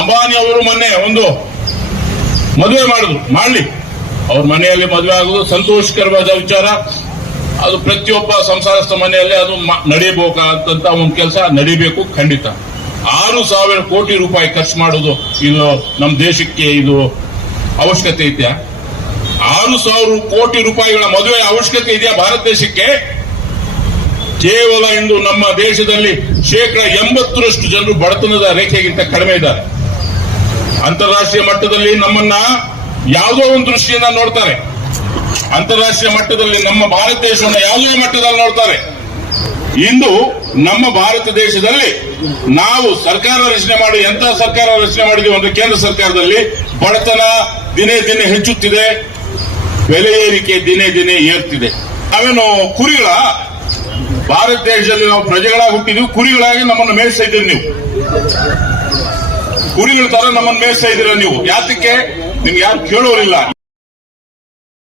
ಅಂಬಾನಿ ಅವರು ಮೊನ್ನೆ ಒಂದು ಮದುವೆ ಮಾಡುದು ಮಾಡ್ಲಿ. ಅವ್ರ ಮನೆಯಲ್ಲಿ ಮದುವೆ ಆಗುದು ಸಂತೋಷಕರವಾದ ವಿಚಾರ. ಅದು ಪ್ರತಿಯೊಬ್ಬ ಸಂಸಾರಸ್ಥ ಮನೆಯಲ್ಲಿ ಅದು ನಡೀಬೇಕಾದಂತ ಒಂದು ಕೆಲಸ ನಡಿಬೇಕು ಖಂಡಿತ. ಆರು ಸಾವಿರ ಕೋಟಿ ರೂಪಾಯಿ ಖರ್ಚು ಮಾಡುದು ಇದು ನಮ್ಮ ದೇಶಕ್ಕೆ ಇದು ಅವಶ್ಯಕತೆ ಇದೆಯಾ? ಆರು ಸಾವಿರ ಕೋಟಿ ರೂಪಾಯಿಗಳ ಮದುವೆ ಅವಶ್ಯಕತೆ ಇದೆಯಾ ಭಾರತ ದೇಶಕ್ಕೆ? ಕೇವಲ ಇಂದು ನಮ್ಮ ದೇಶದಲ್ಲಿ ಶೇಕಡ ಎಂಬತ್ತರಷ್ಟು ಜನರು ಬಡತನದ ರೇಖೆಗಿಂತ ಕಡಿಮೆ ಇದ್ದಾರೆ. ಅಂತಾರಾಷ್ಟ್ರೀಯ ಮಟ್ಟದಲ್ಲಿ ನಮ್ಮನ್ನ ಯಾವುದೋ ಒಂದು ದೃಷ್ಟಿಯಿಂದ ನೋಡ್ತಾರೆ. ಅಂತಾರಾಷ್ಟ್ರೀಯ ಮಟ್ಟದಲ್ಲಿ ನಮ್ಮ ಭಾರತ ದೇಶವನ್ನು ಯಾವುದೇ ಮಟ್ಟದಲ್ಲಿ ನೋಡ್ತಾರೆ. ಇಂದು ನಮ್ಮ ಭಾರತ ದೇಶದಲ್ಲಿ ನಾವು ಸರ್ಕಾರ ರಚನೆ ಮಾಡಿ ಎಂತ ಸರ್ಕಾರ ರಚನೆ ಮಾಡಿದೀವಿ ಅಂದ್ರೆ ಕೇಂದ್ರ ಸರ್ಕಾರದಲ್ಲಿ ಬಡತನ ದಿನೇ ದಿನೇ ಹೆಚ್ಚುತ್ತಿದೆ, ಬೆಲೆ ಏರಿಕೆ ದಿನೇ ದಿನೇ ಏರ್ತಿದೆ. ಅವೇನು ಕುರಿಗಳ, ಭಾರತ ದೇಶದಲ್ಲಿ ನಾವು ಪ್ರಜೆಗಳಾಗಿ ಹುಟ್ಟಿದ್ವಿ, ಕುರಿಗಳಾಗಿ ನಮ್ಮನ್ನು ಮೇಯಿಸ್ತಾ ಇದ್ದೀವಿ ನೀವು. ಕುರಿಗಳ ತರ ನಮ್ಮನ್ನು ಮೇಯಿಸ್ತಾ ಇದ್ದೀರಾ ನೀವು? ಯಾತಕ್ಕೆ? ನಿಮ್ಗೆ ಯಾರು ಕೇಳೋರಿಲ್ಲ.